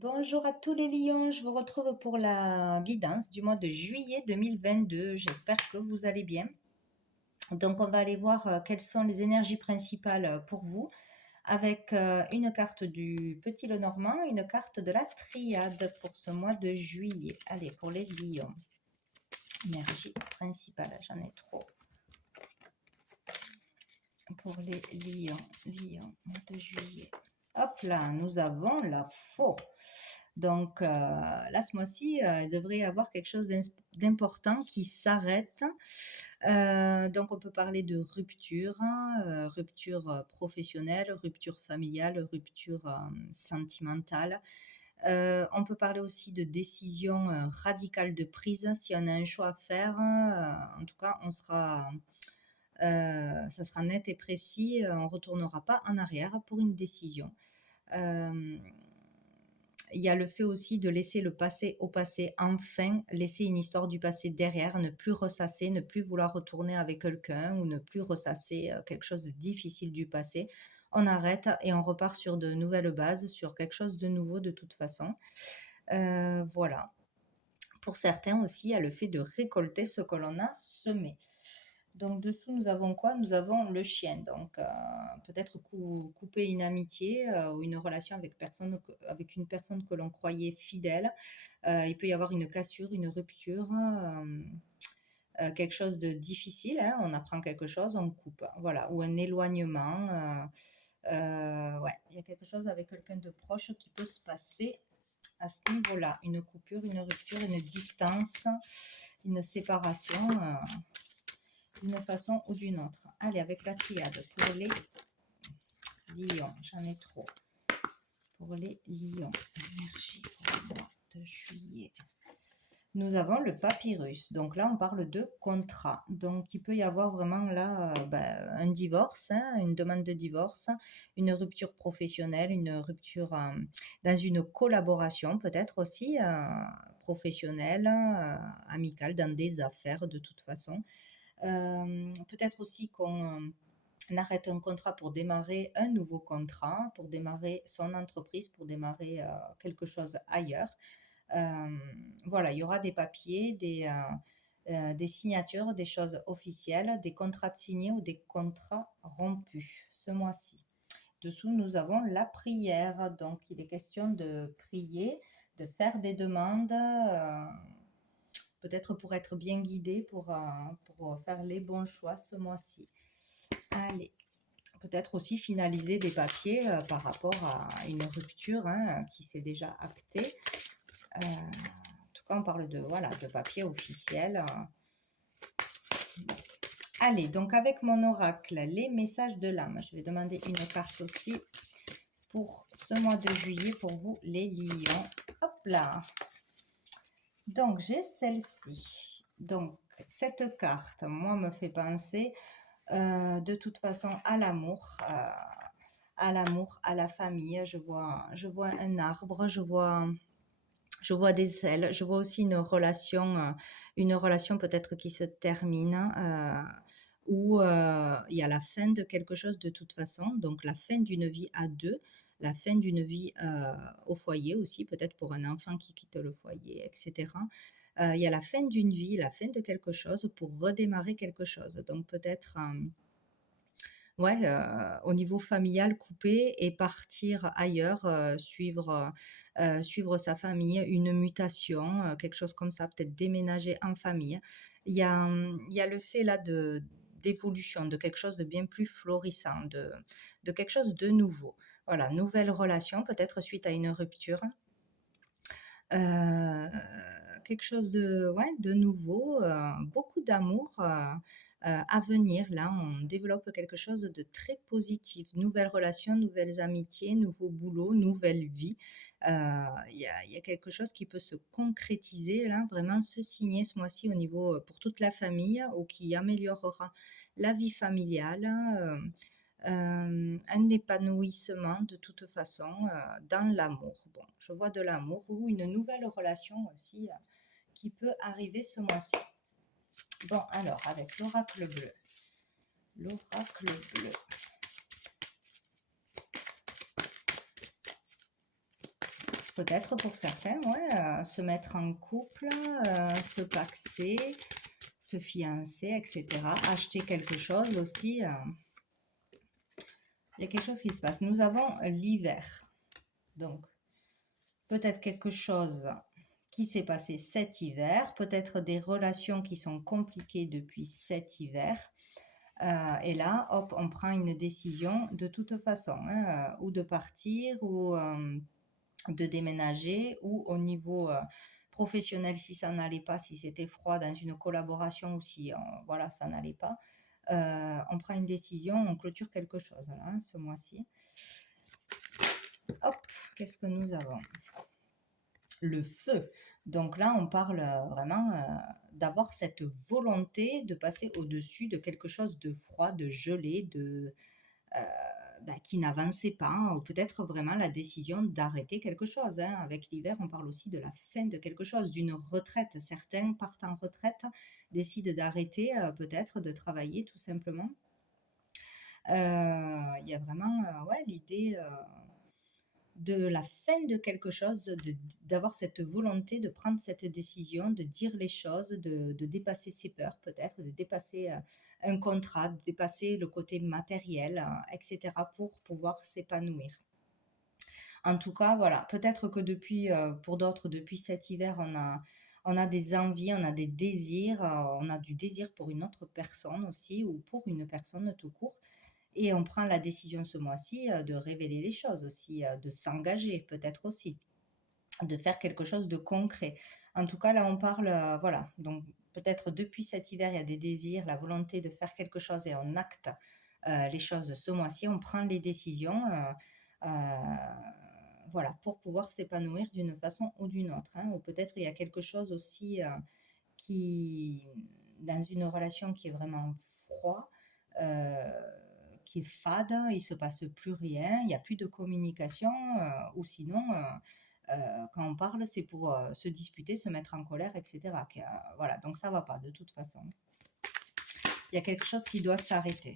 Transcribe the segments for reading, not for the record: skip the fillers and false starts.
Bonjour à tous les lions, je vous retrouve pour la guidance du mois de juillet 2022. J'espère que vous allez bien. Donc on va aller voir quelles sont les énergies principales pour vous avec une carte du Petit Lenormand, une carte de la Triade pour ce mois de juillet. Allez, pour les lions. Énergie principale, j'en ai trop. Pour les lions, mois de juillet. Hop là, nous avons la faux. Donc là, ce mois-ci, il devrait y avoir quelque chose d'important qui s'arrête. Donc on peut parler de rupture, hein, rupture professionnelle, rupture familiale, rupture sentimentale. On peut parler aussi de décision radicale de prise. Si on a un choix à faire, en tout cas, ça sera net et précis. On ne retournera pas en arrière pour une décision. Il y a le fait aussi de laisser le passé au passé, enfin laisser une histoire du passé derrière, ne plus ressasser, ne plus vouloir retourner avec quelqu'un ou ne plus ressasser quelque chose de difficile du passé. On arrête et on repart sur de nouvelles bases, sur quelque chose de nouveau de toute façon. Voilà. Pour certains aussi, il y a le fait de récolter ce que l'on a semé. Donc dessous, nous avons quoi? Nous avons le chien. Donc peut-être couper une amitié ou une relation avec une personne que l'on croyait fidèle. Il peut y avoir une cassure, une rupture, quelque chose de difficile, hein. On apprend quelque chose, on coupe. Voilà. Ou un éloignement. Ouais, il y a quelque chose avec quelqu'un de proche qui peut se passer à ce niveau-là. Une coupure, une rupture, une distance, une séparation. D'une façon ou d'une autre. Allez, avec la triade, pour les lions, j'en ai trop. Pour les lions, énergie pour le mois de juillet. Nous avons le papyrus. Donc là, on parle de contrat. Donc il peut y avoir vraiment là un divorce, hein, une demande de divorce, une rupture professionnelle, une rupture dans une collaboration peut-être aussi professionnelle, amicale, dans des affaires de toute façon. Peut-être aussi qu'on arrête un contrat pour démarrer un nouveau contrat, pour démarrer son entreprise, pour démarrer quelque chose ailleurs. Voilà, il y aura des papiers, des signatures, des choses officielles, des contrats signés ou des contrats rompus ce mois-ci. Dessous, nous avons la prière. Donc, il est question de prier, de faire des demandes, peut-être pour être bien guidé, pour faire les bons choix ce mois-ci. Allez, peut-être aussi finaliser des papiers par rapport à une rupture qui s'est déjà actée. En tout cas, on parle de papier officiel. Allez, donc avec mon oracle, les messages de l'âme. Je vais demander une carte aussi pour ce mois de juillet pour vous, les lions. Hop là! Donc, j'ai celle-ci. Donc, cette carte, moi, me fait penser de toute façon à l'amour, à la famille. Je vois un arbre, je vois des ailes, je vois aussi une relation peut-être qui se termine, où il y a la fin de quelque chose de toute façon, donc la fin d'une vie à deux, la fin d'une vie au foyer aussi, peut-être pour un enfant qui quitte le foyer, etc. Il y a la fin d'une vie, la fin de quelque chose pour redémarrer quelque chose. Donc peut-être ouais, au niveau familial, couper et partir ailleurs, suivre sa famille, une mutation, quelque chose comme ça, peut-être déménager en famille. Il y a le fait là d'évolution, de quelque chose de bien plus florissant, de quelque chose de nouveau. Voilà, nouvelle relation, peut-être suite à une rupture. Quelque chose de nouveau, beaucoup d'amour à venir. Là, on développe quelque chose de très positif. Nouvelles relations, nouvelles amitiés, nouveau boulot, nouvelle vie. Il y a quelque chose qui peut se concrétiser, là, vraiment se signer ce mois-ci au niveau pour toute la famille ou qui améliorera la vie familiale. Un épanouissement de toute façon dans l'amour. Bon, je vois de l'amour ou une nouvelle relation aussi qui peut arriver ce mois-ci. Bon, alors, avec l'oracle bleu. L'oracle bleu. peut-être pour certains, ouais, se mettre en couple, se paxer, se fiancer, etc. Acheter quelque chose aussi. Il y a quelque chose qui se passe. Nous avons l'hiver. Donc, peut-être quelque chose qui s'est passé cet hiver, peut-être des relations qui sont compliquées depuis cet hiver. Et là, hop, on prend une décision de toute façon, hein, ou de partir, ou de déménager, ou au niveau professionnel, si ça n'allait pas, si c'était froid dans une collaboration, ou si voilà, ça n'allait pas, on prend une décision, on clôture quelque chose là, hein, ce mois-ci. Hop, qu'est-ce que nous avons? Le feu. Donc là, on parle vraiment d'avoir cette volonté de passer au-dessus de quelque chose de froid, de gelé, euh, qui n'avançait pas, hein, ou peut-être vraiment la décision d'arrêter quelque chose, hein. Avec l'hiver, on parle aussi de la fin de quelque chose, d'une retraite. Certains partent en retraite, décident d'arrêter peut-être de travailler tout simplement. Il y a vraiment ouais, l'idée de la fin de quelque chose, d'avoir cette volonté de prendre cette décision, de dire les choses, de dépasser ses peurs peut-être, de dépasser un contrat, de dépasser le côté matériel, etc. pour pouvoir s'épanouir. En tout cas, voilà, peut-être que depuis, pour d'autres, depuis cet hiver, on a des envies, on a des désirs, on a du désir pour une autre personne aussi, ou pour une personne tout court. Et on prend la décision ce mois-ci de révéler les choses aussi, de s'engager peut-être aussi, de faire quelque chose de concret. En tout cas, là, on parle, voilà, donc peut-être depuis cet hiver, il y a des désirs, la volonté de faire quelque chose et on acte les choses ce mois-ci, on prend les décisions, voilà, pour pouvoir s'épanouir d'une façon ou d'une autre, hein. Ou peut-être il y a quelque chose aussi qui, dans une relation qui est vraiment froid, euh, qui est fade, il se passe plus rien, il n'y a plus de communication, ou sinon, quand on parle, c'est pour se disputer, se mettre en colère, etc. Voilà, donc ça va pas de toute façon. Il y a quelque chose qui doit s'arrêter.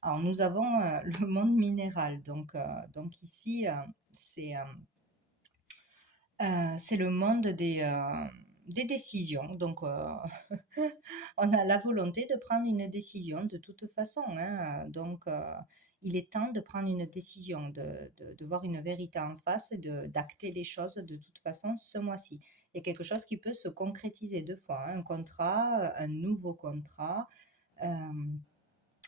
Alors nous avons le monde minéral, donc ici c'est le monde des décisions. Donc, on a la volonté de prendre une décision de toute façon, hein. Donc, il est temps de prendre une décision, de voir une vérité en face et d'acter les choses de toute façon ce mois-ci. Il y a quelque chose qui peut se concrétiser deux fois, hein, un contrat, un nouveau contrat. euh,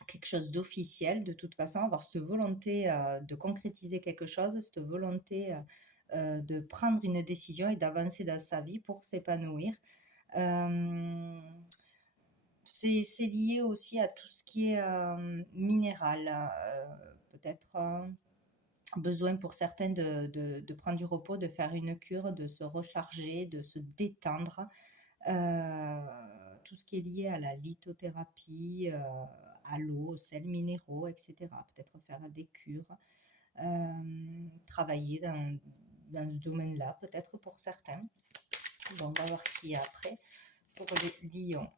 Quelque chose d'officiel de toute façon, avoir cette volonté de concrétiser quelque chose, cette volonté de prendre une décision et d'avancer dans sa vie pour s'épanouir. Euh, c'est lié aussi à tout ce qui est minéral, peut-être besoin pour certains de prendre du repos, de faire une cure, de se recharger, de se détendre. Euh, Tout ce qui est lié à la lithothérapie, à l'eau, aux sels minéraux, etc. Peut-être faire des cures, travailler dans ce domaine-là, peut-être pour certains. Bon, on va voir ce qu'il y a après. Pour les lions,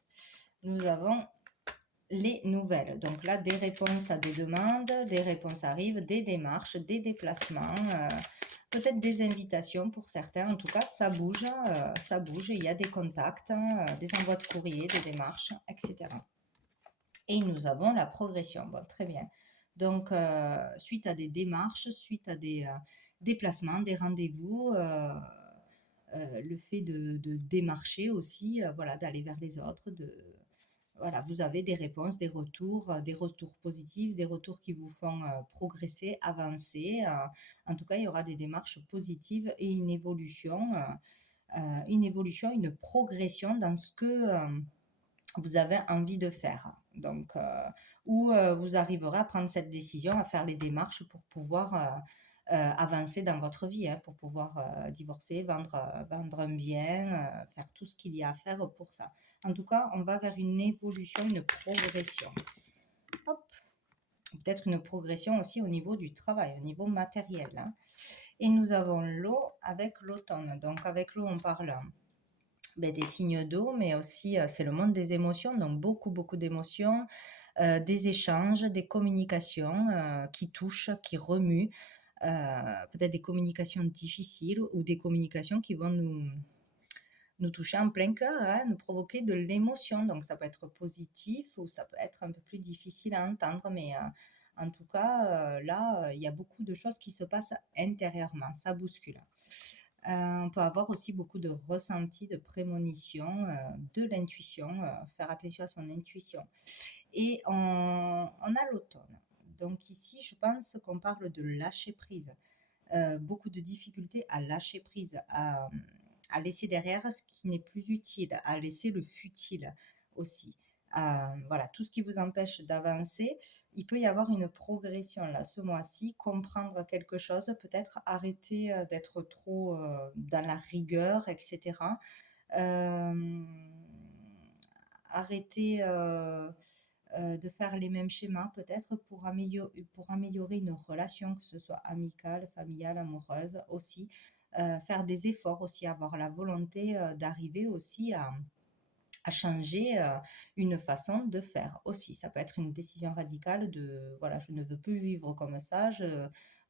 nous avons les nouvelles. Donc là, des réponses à des demandes, des réponses arrivent, des démarches, des déplacements, peut-être des invitations pour certains. En tout cas, ça bouge, ça bouge. Il y a des contacts, des envois de courrier, des démarches, etc. Et nous avons la progression. Bon, très bien. Donc, suite à des démarches, suite à des déplacements, des rendez-vous, le fait de démarcher aussi, voilà, d'aller vers les autres, voilà, vous avez des retours positifs, des retours qui vous font progresser, avancer. En tout cas, il y aura des démarches positives et une évolution, une progression dans ce que vous avez envie de faire. Donc, où vous arriverez à prendre cette décision, à faire les démarches pour pouvoir avancer dans votre vie, hein, pour pouvoir divorcer, vendre un bien, faire tout ce qu'il y a à faire pour ça. En tout cas, on va vers une évolution, une progression. Hop. Peut-être une progression aussi au niveau du travail, au niveau matériel, hein. Et nous avons l'eau avec l'automne. Donc, avec l'eau, on parle des signes d'eau, mais aussi c'est le monde des émotions, donc beaucoup, beaucoup d'émotions, des échanges, des communications qui touchent, qui remuent. peut-être des communications difficiles ou des communications qui vont nous toucher en plein cœur, hein, nous provoquer de l'émotion. Donc ça peut être positif ou ça peut être un peu plus difficile à entendre, mais en tout cas, là, il y a beaucoup de choses qui se passent intérieurement, ça bouscule. On peut avoir aussi beaucoup de ressentis, de prémonitions, de l'intuition, faire attention à son intuition. Et on a l'automne. Donc ici, je pense qu'on parle de lâcher prise. Beaucoup de difficultés à lâcher prise, à laisser derrière ce qui n'est plus utile, à laisser le futile aussi. Voilà, tout ce qui vous empêche d'avancer, il peut y avoir une progression là ce mois-ci, comprendre quelque chose, peut-être arrêter d'être trop dans la rigueur, etc. Euh, Arrêter de faire les mêmes schémas peut-être pour améliorer une relation, que ce soit amicale, familiale, amoureuse aussi. Faire des efforts aussi, avoir la volonté d'arriver aussi à changer une façon de faire aussi. Ça peut être une décision radicale de, voilà, je ne veux plus vivre comme ça,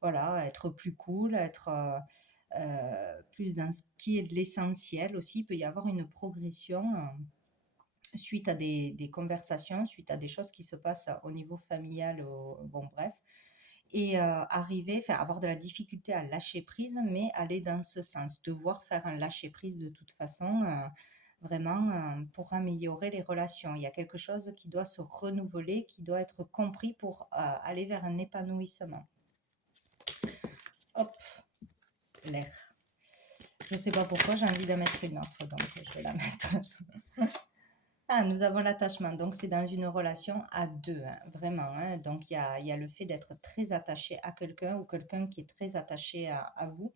voilà, être plus cool, être plus dans ce qui est de l'essentiel aussi. Il peut y avoir une progression suite à des conversations, suite à des choses qui se passent au niveau familial, bon bref, et arriver, enfin avoir de la difficulté à lâcher prise, mais aller dans ce sens, devoir faire un lâcher prise de toute façon, vraiment pour améliorer les relations. Il y a quelque chose qui doit se renouveler, qui doit être compris pour aller vers un épanouissement. Hop, l'air. Je ne sais pas pourquoi j'ai envie d'en mettre une autre, donc je vais la mettre. Ah, nous avons l'attachement, donc c'est dans une relation à deux, hein, vraiment, hein. Donc il y a le fait d'être très attaché à quelqu'un ou quelqu'un qui est très attaché à vous,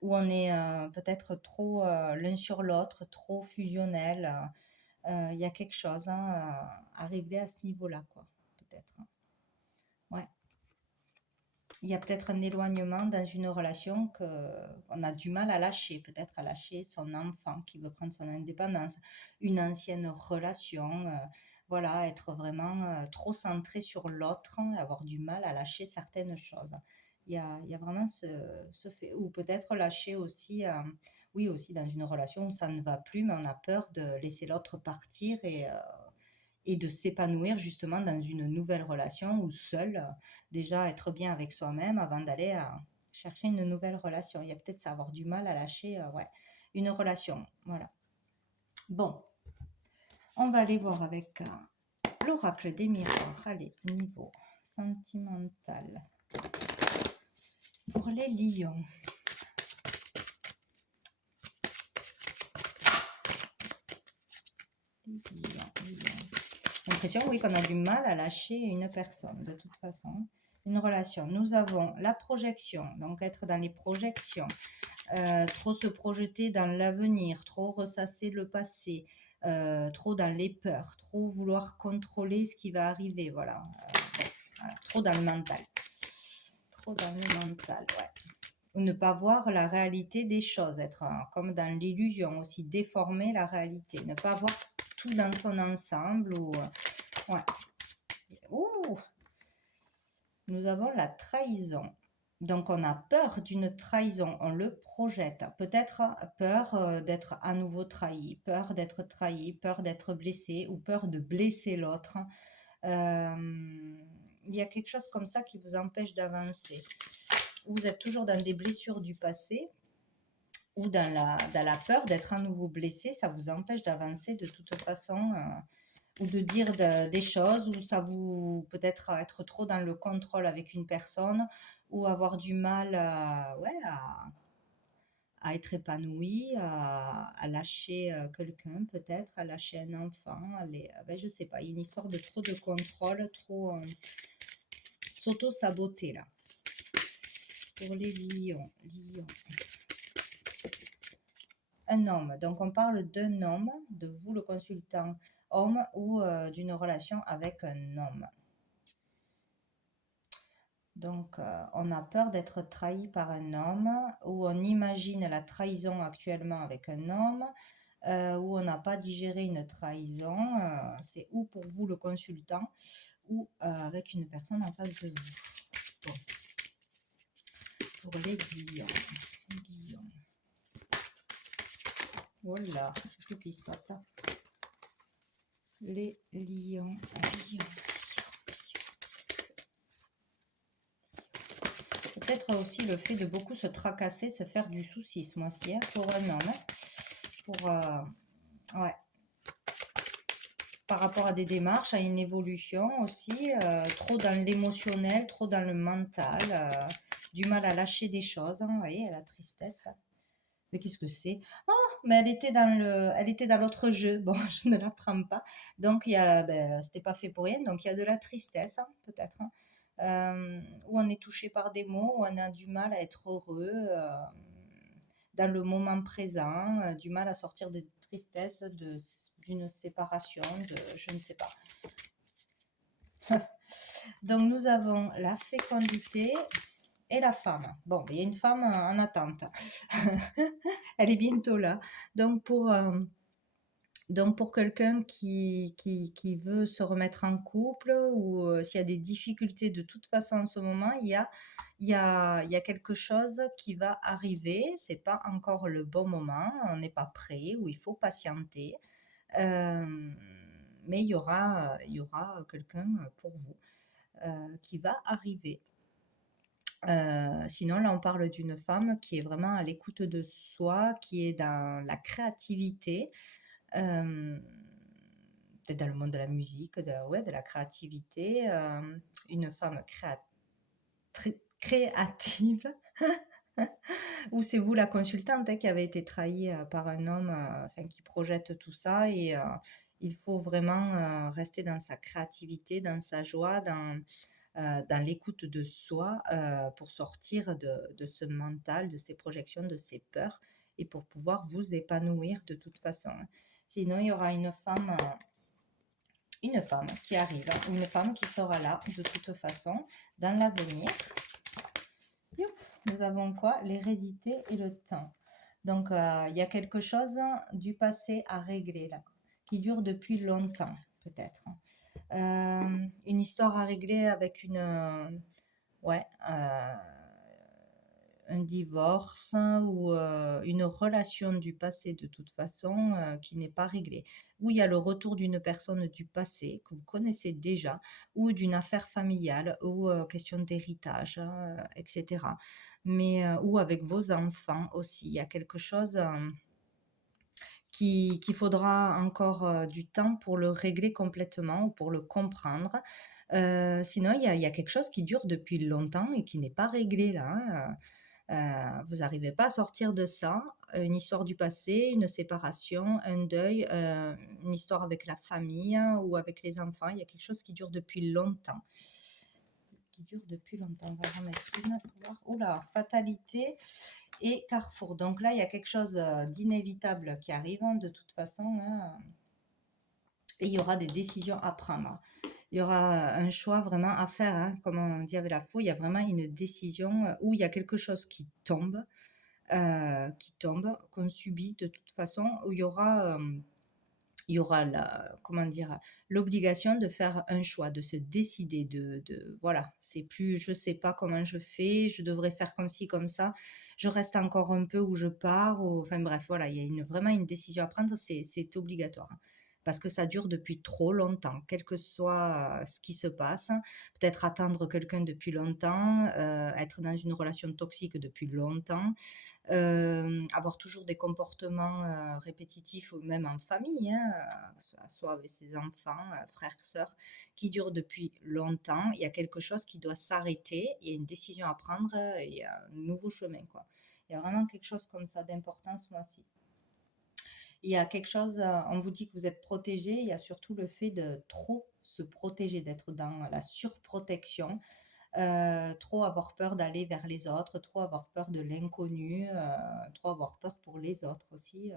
où on est peut-être trop l'un sur l'autre, trop fusionnel. Il y a quelque chose hein, à régler à ce niveau-là, quoi, peut-être. Ouais. Il y a peut-être un éloignement dans une relation qu'on a du mal à lâcher, peut-être à lâcher son enfant qui veut prendre son indépendance, une ancienne relation, voilà, être vraiment trop centré sur l'autre, hein, avoir du mal à lâcher certaines choses. Il y a vraiment ce fait, ou peut-être lâcher aussi, oui, aussi dans une relation où ça ne va plus, mais on a peur de laisser l'autre partir et de s'épanouir justement dans une nouvelle relation ou seul, déjà être bien avec soi-même avant d'aller chercher une nouvelle relation. Il y a peut-être ça, avoir du mal à lâcher ouais, une relation. Voilà. Bon, on va aller voir avec l'oracle des miroirs. Allez, niveau sentimental. Pour les lions. J'ai l'impression, oui, qu'on a du mal à lâcher une personne, de toute façon. Une relation. Nous avons la projection, donc être dans les projections, trop se projeter dans l'avenir, trop ressasser le passé, trop dans les peurs, trop vouloir contrôler ce qui va arriver, voilà. Voilà. Trop dans le mental. Trop dans le mental, ouais. Ou ne pas voir la réalité des choses, être comme dans l'illusion aussi, déformer la réalité, ne pas voir tout dans son ensemble. Ou, ouais. Ouh, nous avons la trahison. Donc on a peur d'une trahison, on le projette. Peut-être peur d'être à nouveau trahi, peur d'être blessé ou peur de blesser l'autre. Il y a quelque chose comme ça qui vous empêche d'avancer. Vous êtes toujours dans des blessures du passé ou dans la peur d'être à nouveau blessé, ça vous empêche d'avancer de toute façon. Ou de dire des choses, ou ça vous peut-être être trop dans le contrôle avec une personne, ou avoir du mal ouais, à être épanoui, à lâcher quelqu'un peut-être, à lâcher un enfant, ben, je sais pas, il y a une histoire de trop de contrôle, trop s'auto-saboter là. Pour les lions, un homme, donc on parle d'un homme, de vous le consultant homme, ou d'une relation avec un homme. Donc, on a peur d'être trahi par un homme, ou on imagine la trahison actuellement avec un homme, ou on n'a pas digéré une trahison. C'est ou pour vous le consultant, ou avec une personne en face de vous. Bon. pour les lions. Lions. Voilà, tout qui saute. Les lions. Peut-être aussi le fait de beaucoup se tracasser, se faire du souci ce mois-ci, hein, pour un homme. Pour, ouais. Par rapport à des démarches, à une évolution aussi, trop dans l'émotionnel, trop dans le mental, du mal à lâcher des choses, hein, vous voyez, la tristesse. Mais qu'est-ce que c'est? Oh, mais elle était dans l'autre jeu. Bon, je ne la prends pas. Donc, c'était pas fait pour rien. Donc, il y a de la tristesse, hein, peut-être, hein, où on est touché par des mots, où on a du mal à être heureux dans le moment présent, du mal à sortir de tristesse, d'une séparation, de je ne sais pas. Donc, nous avons la fécondité et la femme. Bon, il y a une femme en attente. Elle est bientôt là. Donc, pour quelqu'un qui veut se remettre en couple ou s'il y a des difficultés de toute façon en ce moment, il y a quelque chose qui va arriver. C'est pas encore le bon moment, on n'est pas prêt ou il faut patienter. Mais il y aura quelqu'un pour vous qui va arriver. Sinon, là, on parle d'une femme qui est vraiment à l'écoute de soi, qui est dans la créativité, peut-être dans le monde de la musique, de la créativité, une femme créative, ou c'est vous la consultante, hein, qui avait été trahie par un homme, enfin, qui projette tout ça, et il faut vraiment rester dans sa créativité, dans sa joie, dans l'écoute de soi, pour sortir de ce mental, de ces projections, de ces peurs, et pour pouvoir vous épanouir de toute façon. Sinon, il y aura une femme qui arrive, une femme qui sera là de toute façon dans l'avenir. Nous avons quoi? L'hérédité et le temps. Donc, il y a quelque chose du passé à régler là, qui dure depuis longtemps, peut-être. Une histoire à régler avec un divorce, ou une relation du passé de toute façon, qui n'est pas réglée. Ou il y a le retour d'une personne du passé que vous connaissez déjà, ou d'une affaire familiale, ou question d'héritage, etc. Mais, ou avec vos enfants aussi. Il y a quelque chose qu'il faudra encore du temps pour le régler complètement ou pour le comprendre. Sinon, il y a quelque chose qui dure depuis longtemps et qui n'est pas réglé là, hein. Vous n'arrivez pas à sortir de ça. Une histoire du passé, une séparation, un deuil, une histoire avec la famille, hein, ou avec les enfants. Il y a quelque chose qui dure depuis longtemps. On va remettre une pour voir. Oula, fatalité et carrefour. Donc là, il y a quelque chose d'inévitable qui arrive, hein, de toute façon, hein, et il y aura des décisions à prendre. Il y aura un choix vraiment à faire, hein, comme on dit avec la faux. Il y a vraiment une décision où il y a quelque chose qui tombe, qu'on subit de toute façon, où il y aura comment dire, l'obligation de faire un choix, de se décider, voilà, c'est plus, je sais pas comment je fais, je devrais faire comme ci, comme ça, je reste encore un peu ou je pars, enfin bref, voilà, il y a vraiment une décision à prendre, c'est obligatoire. Parce que ça dure depuis trop longtemps, quel que soit ce qui se passe. Peut-être attendre quelqu'un depuis longtemps, être dans une relation toxique depuis longtemps, avoir toujours des comportements répétitifs, ou même en famille, hein, soit avec ses enfants, frères, sœurs, qui durent depuis longtemps. Il y a quelque chose qui doit s'arrêter, il y a une décision à prendre, et il y a un nouveau chemin, quoi. Il y a vraiment quelque chose comme ça d'important ce mois-ci. Il y a quelque chose, on vous dit que vous êtes protégé, il y a surtout le fait de trop se protéger, d'être dans la surprotection, trop avoir peur d'aller vers les autres, trop avoir peur de l'inconnu, trop avoir peur pour les autres aussi.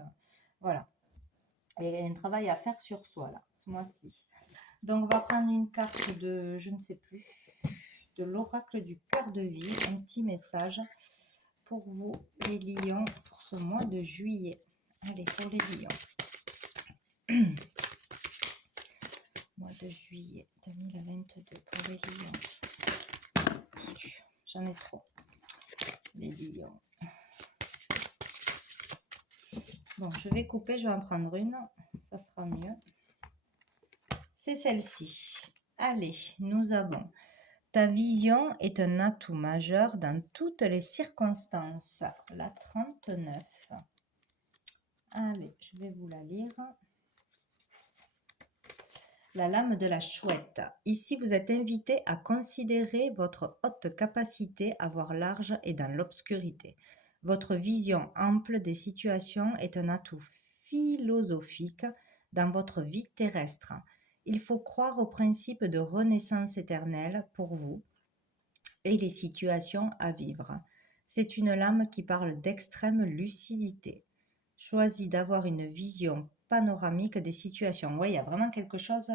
Voilà. Et il y a un travail à faire sur soi, là, ce mois-ci. Donc, on va prendre une carte de, je ne sais plus, de l'oracle du cœur de vie, un petit message pour vous, les lions, pour ce mois de juillet. Allez, pour les lions. Mois de juillet 2022 pour les lions. J'en ai trop. les lions. Bon, je vais couper, je vais en prendre une, ça sera mieux. C'est celle-ci. Allez, nous avons: ta vision est un atout majeur dans toutes les circonstances. La 39. Allez, je vais vous la lire. La lame de la chouette. Ici, vous êtes invité à considérer votre haute capacité à voir large et dans l'obscurité. Votre vision ample des situations est un atout philosophique dans votre vie terrestre. Il faut croire au principe de renaissance éternelle pour vous et les situations à vivre. C'est une lame qui parle d'extrême lucidité. Choisis d'avoir une vision panoramique des situations. Oui, il y a vraiment quelque chose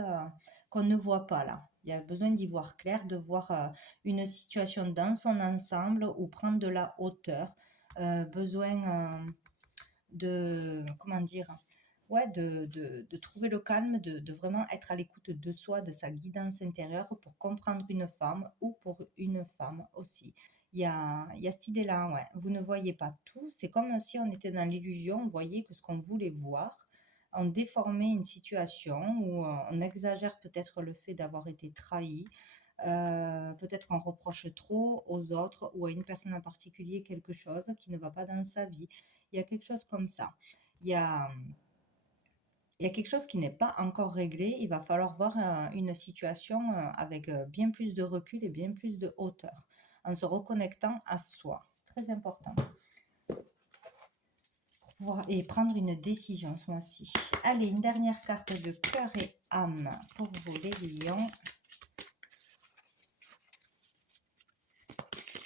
qu'on ne voit pas là. Il y a besoin d'y voir clair, de voir une situation dans son ensemble ou prendre de la hauteur. Besoin comment dire, ouais, de trouver le calme, de vraiment être à l'écoute de soi, de sa guidance intérieure pour comprendre une femme ou pour une femme aussi. Il y a cette idée-là, ouais. Vous ne voyez pas tout. C'est comme si on était dans l'illusion, on voyait que ce qu'on voulait voir. On déformait une situation ou on exagère peut-être le fait d'avoir été trahi. Peut-être qu'on reproche trop aux autres ou à une personne en particulier quelque chose qui ne va pas dans sa vie. Il y a quelque chose comme ça. Il y a, il y a quelque chose qui n'est pas encore réglé. Il va falloir voir une situation avec bien plus de recul et bien plus de hauteur, en se reconnectant à soi. Très important. Pour pouvoir et prendre une décision ce mois-ci. Allez, une dernière carte de cœur et âme pour vous les lions.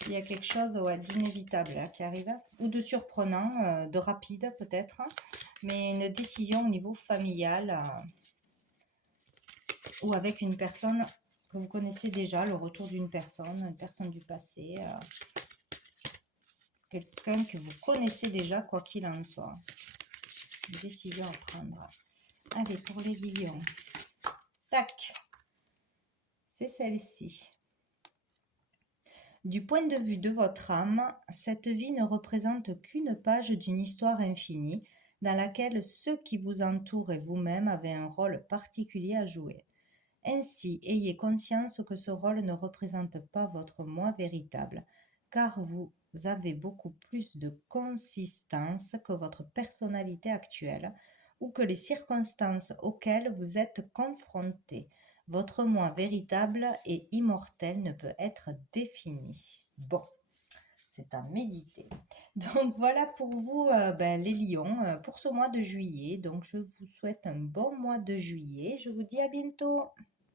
Il y a quelque chose d'inévitable qui arrive, ou de surprenant, de rapide peut-être, mais une décision au niveau familial ou avec une personne que vous connaissez déjà, le retour d'une personne, une personne du passé, quelqu'un que vous connaissez déjà, quoi qu'il en soit. Une décision à prendre. Allez, pour les lions. Tac, c'est celle-ci. Du point de vue de votre âme, cette vie ne représente qu'une page d'une histoire infinie dans laquelle ceux qui vous entourent et vous-même avez un rôle particulier à jouer. Ainsi, ayez conscience que ce rôle ne représente pas votre moi véritable, car vous avez beaucoup plus de consistance que votre personnalité actuelle ou que les circonstances auxquelles vous êtes confronté. Votre moi véritable et immortel ne peut être défini. Bon, c'est à méditer. Donc voilà pour vous, les lions, pour ce mois de juillet. Donc je vous souhaite un bon mois de juillet. Je vous dis à bientôt.